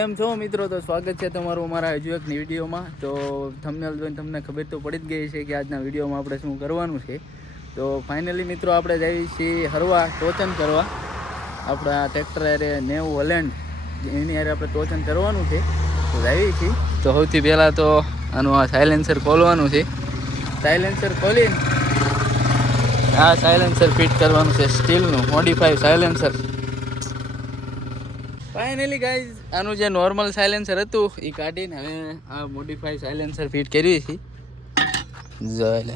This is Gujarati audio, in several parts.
કેમ છો મિત્રો? તો સ્વાગત છે તમારું અમારા હજુ એક વિડીયોમાં. તો થંબનેલ જોઈને તમને ખબર તો પડી જ ગઈ છે કે આજના વિડીયોમાં આપણે શું કરવાનું છે. તો ફાઇનલી મિત્રો આપણે જઈએ છીએ હરવા, ટોચન કરવા. આપણા ટ્રેક્ટર અરે નેવું હલેન્ડ, એની અરે આપણે ટોચન કરવાનું છે. તો જઈએ છીએ. તો સૌથી પહેલાં તો આનું આ સાયલેન્સર ખોલવાનું છે. સાયલેન્સર ખોલીને આ સાયલેન્સર ફિટ કરવાનું છે. સ્ટીલનું મોડિફાઈ સાયલેન્સર ફાઇનલી ગાઈઝ આનું જે નોર્મલ સાયલેન્સર હતું એ કાઢીને હવે આ મોડિફાઈ સાયલેન્સર ફિટ કરી છે. જોયેલે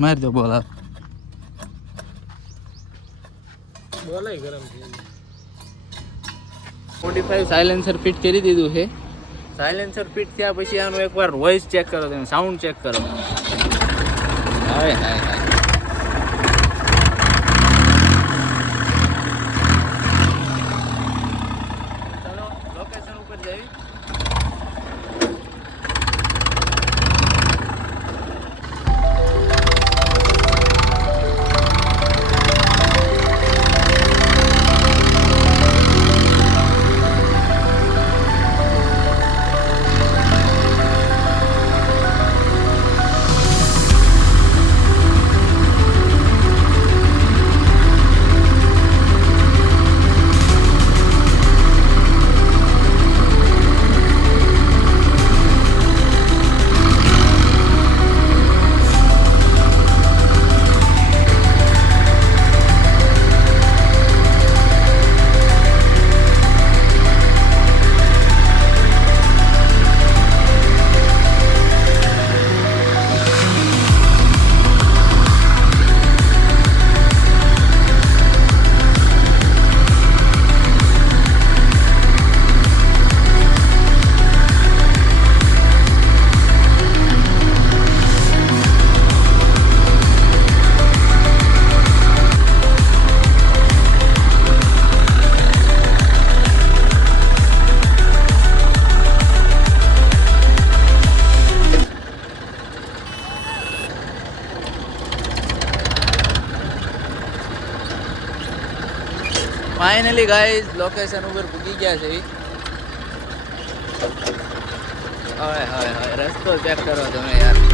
મારી દો બોલ આપ બોલાય ગરમ મોડિફાઈ સાયલેન્સર ફિટ કરી દીધું છે. સાયલેન્સર ફિટ થયા પછી આનું એકવાર વોઇસ ચેક કરો તમે સાઉન્ડ ચેક કરો. Hi hi hi. Finally guys location ઉપર પૂગી ગયા છે. હવે હવે હવે રસ્તો ચેક કરો તમે યાર.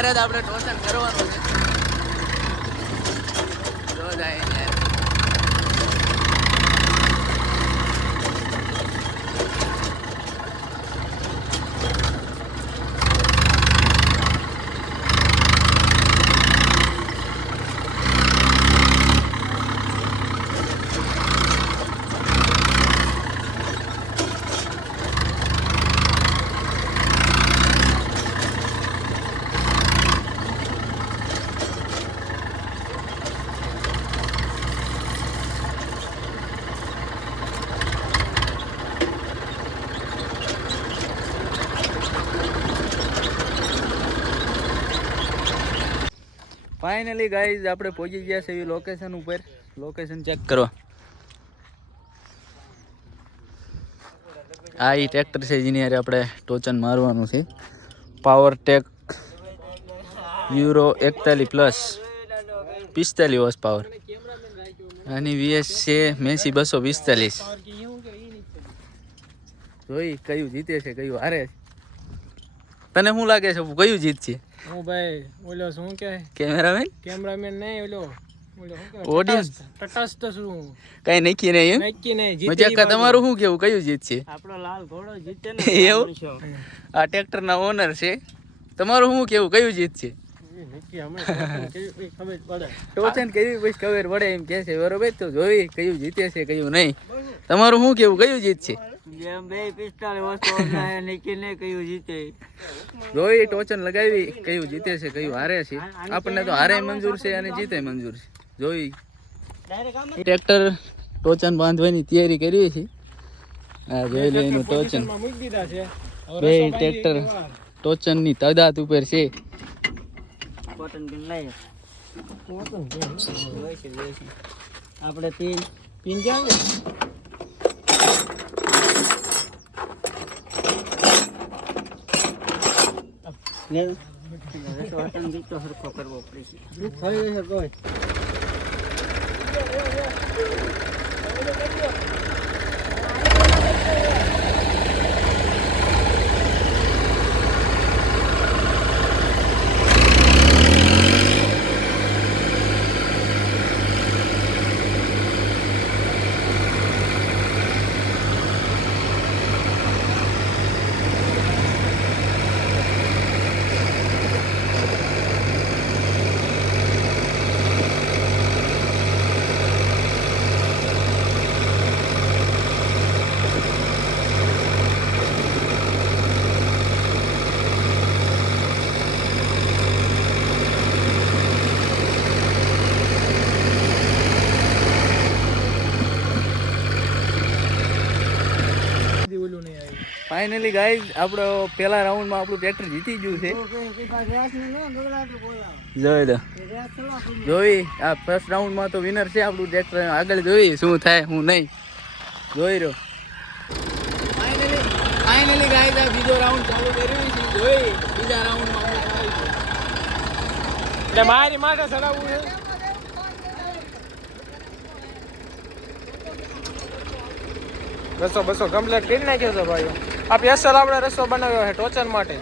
હારે જ આપણે ટોચન કરવાનું છે જો જાય એને હારે. ફાઇનલી ગાઈઝ આપણે પહોંચી ગયા છે એવી લોકેશન ઉપર. લોકેશન ચેક કરો. આ એ ટ્રેક્ટર છે જેની હારે આપણે ટોચન મારવાનું છે. પાવર ટેક યુરો એકતાલીસ પ્લસ પિસ્તાલીસ હોર્સ પાવર આની વીએસ છે મેસી બસો પિસ્તાલીસ. જોઈ કયું જીતે છે, કયું હારે તને શું લાગે છે, કયું જીતશે હું ભાઈ ઓલો શું કે કેમેરામેન કેમેરામેન નહીં ઓલો શું તટસ્થ શું કઈ નક્કી નહીં એમ? નક્કી નહીં મજાક તમારું શું કેવું? કયું જીતશે આપણો લાલ ઘોડો જીતે એવું? આ ટ્રેક્ટરના ઓનર છે. તમારું શું કેવું? કયું નક્કી અમે ટોચન કેવી કોઈ ખબર પડે પછી ખબર પડે એમ કે છે બરોબર? તો જોઈ કયું જીતે છે કયું નહીં. તમારું શું કેવું? કયું જીતશે જેમ બે પિસ્તાળીસ વર્ષો નીકળીને કયું જીતે. જોઈ ટોચન લગાવી કયું જીતે છે કયું હારે છે? આપણને તો હારે મંજૂર છે અને જીતે મંજૂર છે. જોઈ. ટ્રેક્ટર ટોચન બાંધવાની તૈયારી કરી છે આ જોઈ લે એનું ટોચન. છે. બે ટ્રેક્ટર ટોચનની તાદાદ ઉપર છે. કોટન પિન લઈએ કોટન છે. જોઈ છે જોઈ છે આપણે પિન પિન ક્યાં ને. કોટન બી તો સરખો કરવો પડે થઈ જશે કોઈ બધી ઓલું નહીં આવ્યું ફાઇનલી ગાઈઝ આપણો પહેલા રાઉન્ડમાં આપણું ટ્રેક્ટર જીતી ગયું છે. જોઈ દો જોઈ આ ફર્સ્ટ રાઉન્ડમાં તો વિનર છે આપણું ટ્રેક્ટર આગળ જોઈ શું થાય શું નહીં. જોઈ રહ્યો ફાઇનલી ફાઇનલી ગાઈઝ આ બીજો રાઉન્ડ ચાલુ કર્યો છે. જોઈ બીજા રાઉન્ડમાં. એટલે મારી માટે ચડાવવું છે. બસો બસો કમ્પ્લેટ કરી નાખ્યો છે ભાઈઓ. આ સ્પેશિયલ આપણે રસો બનાવ્યો છે ટોચન માટે.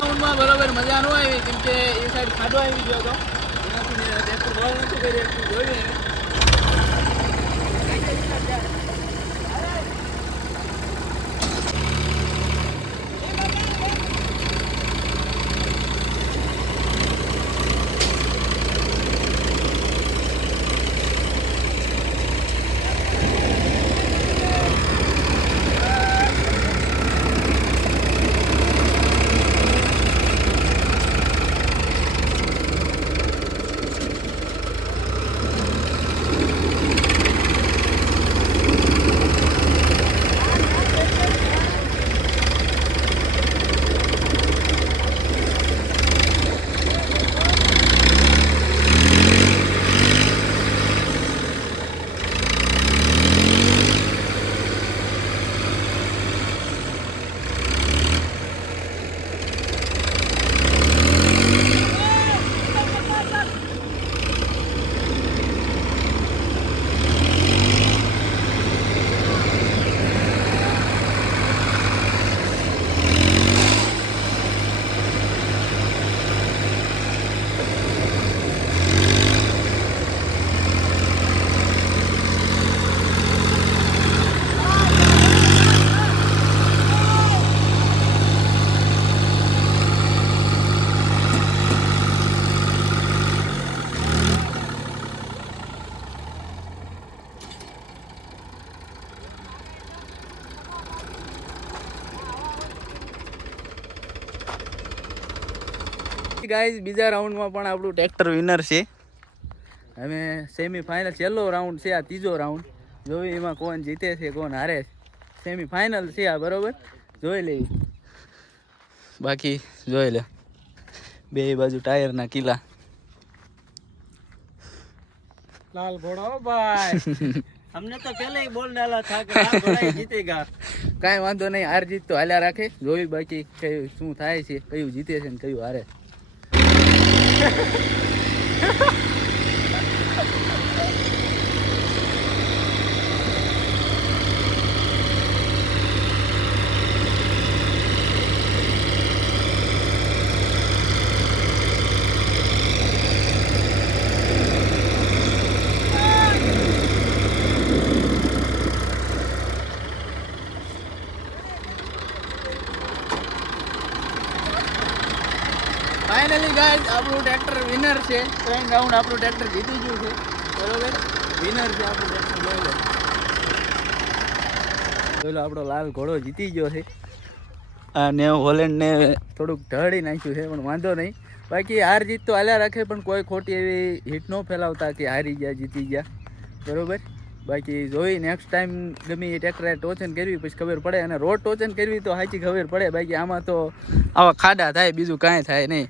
રાઉન્ડમાં બરોબર મજા ન આવી કેમ કે એ સાઈડ ખાડો આવી ગયો હતો એનાથી મેં ટ્રેક્ટર બોલ નથી કરી જોયું ગાઈઝ બીજા રાઉન્ડમાં પણ આપણું ટ્રેક્ટર વિનર છે. હવે સેમી ફાઇનલ છેલ્લો રાઉન્ડ છે આ ત્રીજો રાઉન્ડ જોઈ એમાં કોણ જીતે છે કોણ હારે છે. સેમી છે આ બરાબર? જોઈ લેવી બાકી જોઈ લે. બે બાજુ ટાયરના કિલ્લા. લાલ ઘોડો ભાઈ. અમને તો પહેલા બોલ ડાલા થા કે લાલ ઘોડા જીતેગા. કાંઈ વાંધો નહીં હાર જીત તો હાલ્યા રાખે. જોઈ બાકી કયું શું થાય છે કયું જીતે છે ને કયું હારે. Ha ha ha! ગાઈઝ આપણું ટ્રેક્ટર વિનર છે. ત્રણ રાઉન્ડ આપણું ટ્રેક્ટર જીતી ગયું છે. બરોબર? વિનર છે આપણું ટ્રેક્ટર જોઈ આપણો લાલ ઘોડો જીતી ગયો છે. આ ને હોલેન્ડને થોડુંક ઢળી નાખ્યું છે, પણ વાંધો નહીં. બાકી હાર જીત તો હાલ્યા રાખે, પણ કોઈ ખોટી એવી હિટ ન ફેલાવતા કે હારી ગયા, જીતી ગયા. બરોબર? બાકી જોઈ નેક્સ્ટ ટાઈમ ગમે એ ટ્રેક્ટરે ટોચન કરવી, પછી ખબર પડે. અને રોડ ટોચન કરવી તો સાચી ખબર પડે. બાકી આમાં તો આવા ખાડા થાય, બીજું કાંઈ થાય નહીં.